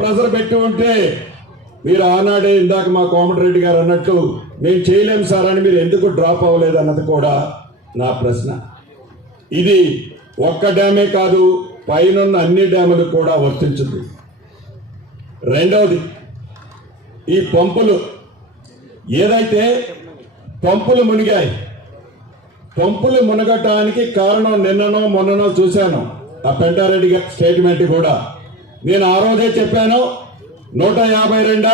Pressure పెట్టి ఉంటే మీరు ఆనాడే ఇందాక మా కోమటిరెడ్డి గారు అన్నట్టు మేము చేయలేం సార్ అని మీరు ఎందుకు డ్రాప్ అవ్వలేదు అన్నది కూడా నా ప్రశ్న. ఇది ఒక్క డ్యామే కాదు, పైనున్న అన్ని డ్యాములకు కూడా వర్తించుంది. రెండవది, ఈ పంపులు ఏదైతే పంపులు మునిగాయి, పంపులు మునగటానికి కారణం నిన్ననో మొన్ననో చూశాను ఆ పెంటారెడ్డి గారి స్టేట్మెంట్ కూడా. నేను ఆ రోజే చెప్పాను 152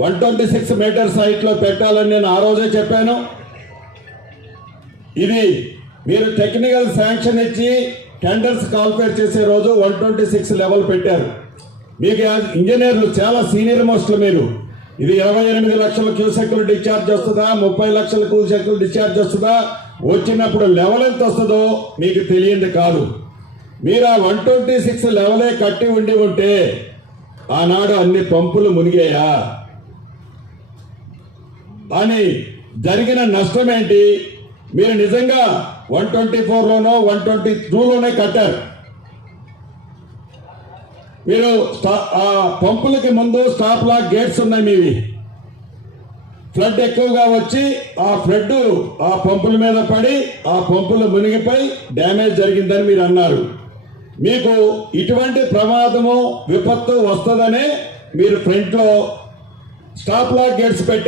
126 మీటర్స్ హైట్ లో పెట్టాలని నేను ఆ రోజే చెప్పాను. ఇది మీరు టెక్నికల్ శాంక్షన్ ఇచ్చి టెండర్స్ కాల్ఫేర్ చేసే రోజు 126 లెవెల్ పెట్టారు. మీకు ఇంజనీర్లు చాలా సీనియర్ మోస్ట్లు మీరు. ఇది 28 లక్షల క్యూసెక్లు డిశ్చార్జ్ వస్తుందా, 30 లక్షల క్యూసెక్లు డిశ్చార్జ్ వస్తుందా, వచ్చినప్పుడు లెవెల్ ఎంత వస్తుందో మీకు తెలియంది కాదు. మీరు ఆ 126 లెవెలే కట్టి ఉంటే ఆనాడు అన్ని పంపులు మునిగాయా అని జరిగిన నష్టం ఏంటి? మీరు నిజంగా 124లోనో 122లోనే కట్టారు. మీరు ఆ పంపులకి ముందు స్టాప్ లాక్ గేట్స్ ఉన్నాయి మీవి. ఫ్లడ్ ఎక్కువగా వచ్చి ఆ ఫ్లడ్ ఆ పంపుల మీద పడి ఆ పంపులు మునిగిపోయి డ్యామేజ్ జరిగిందని మీరు అన్నారు. మీకు ఇటువంటి ప్రమాదము విపత్తు వస్తుందనే మీరు ఫ్రంట్లో స్టాప్ లాక్ గేట్స్ పెట్టి